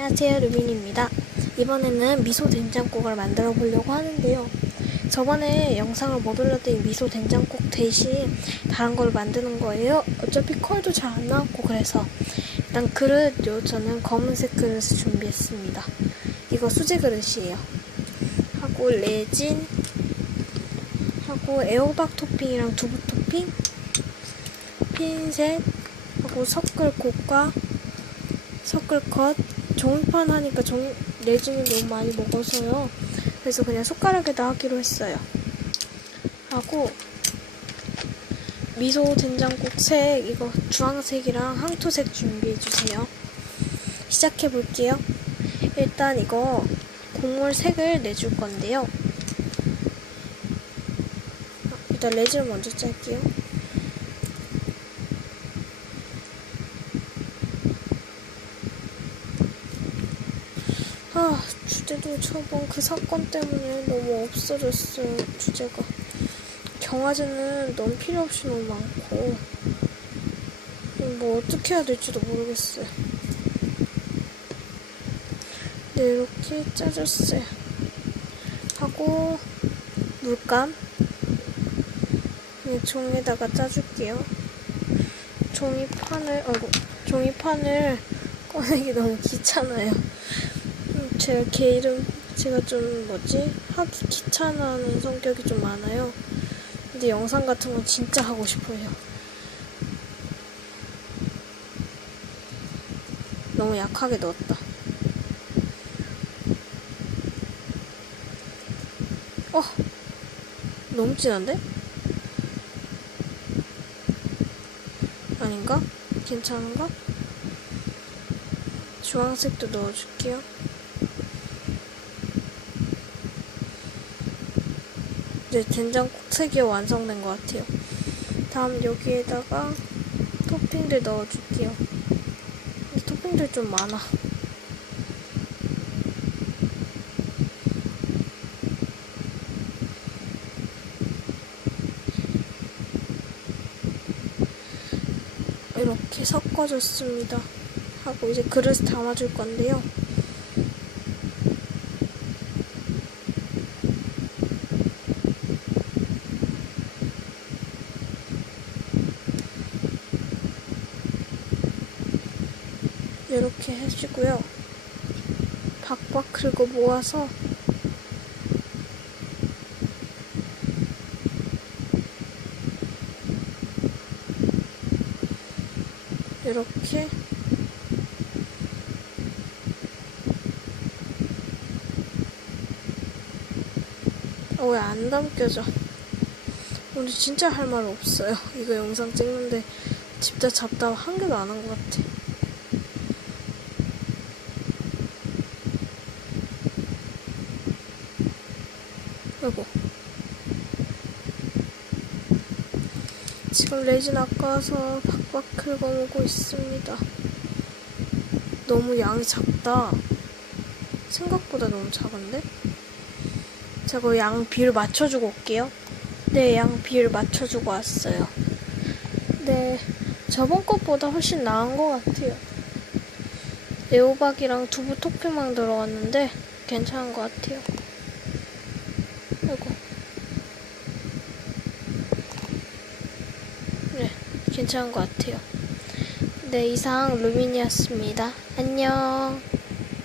안녕하세요 루빈입니다. 이번에는 미소 된장국을 만들어 보려고 하는데요. 저번에 영상을 못 올렸더니 미소 된장국 대신 다른 걸 만드는 거예요. 어차피 컬도 잘 안 나왔고 그래서. 일단 그릇 요 저는 검은색 그릇을 준비했습니다. 이거 수제 그릇이에요. 하고 레진 하고 애호박 토핑이랑 두부 토핑 핀셋 하고 섞을국과 섞을 컷 종이판 하니까 종, 레진이 너무 많이 먹어서요. 그래서 그냥 숟가락에다 하기로 했어요. 하고 미소 된장국 색 이거 주황색이랑 항토색 준비해 주세요. 시작해 볼게요. 일단 이거 국물 색을 내줄 건데요. 일단 레진을 먼저 짤게요. 아, 주제도 저번 그 사건 때문에 너무 없어졌어요, 주제가. 경화제는 너무 필요 없이 너무 많고, 뭐 어떻게 해야 될지도 모르겠어요. 네, 이렇게 짜줬어요. 하고, 물감. 그냥 종에다가 짜줄게요. 종이판을, 어이구, 종이판을 꺼내기 너무 귀찮아요. 제가 걔 이름 제가 좀 뭐지 하기 귀찮아하는 성격이 좀 많아요. 근데 영상 같은 건 진짜 하고 싶어요. 너무 약하게 넣었다. 어, 너무 진한데? 아닌가? 괜찮은가? 주황색도 넣어줄게요. 이제 된장국 색이 완성된 것 같아요. 다음 여기에다가 토핑들 넣어줄게요. 토핑들 좀 많아. 이렇게 섞어줬습니다. 하고 이제 그릇에 담아줄 건데요. 이렇게 해주고요. 박박 그리고 모아서 이렇게 어, 왜 안 담겨져? 오늘 진짜 할 말 없어요. 이거 영상 찍는데 집다 잡다 한 개도 안 한 것 같아. 아이고. 지금 레진 아까워서 박박 긁어오고 있습니다. 너무 양이 작다. 생각보다 너무 작은데? 제가 양 비율 맞춰주고 올게요. 네, 양 비율 맞춰주고 왔어요. 네, 저번 것보다 훨씬 나은 것 같아요. 애호박이랑 두부 토핑만 들어갔는데 괜찮은 것 같아요. 아이고. 네, 괜찮은 것 같아요. 네, 이상 루민이었습니다. 안녕.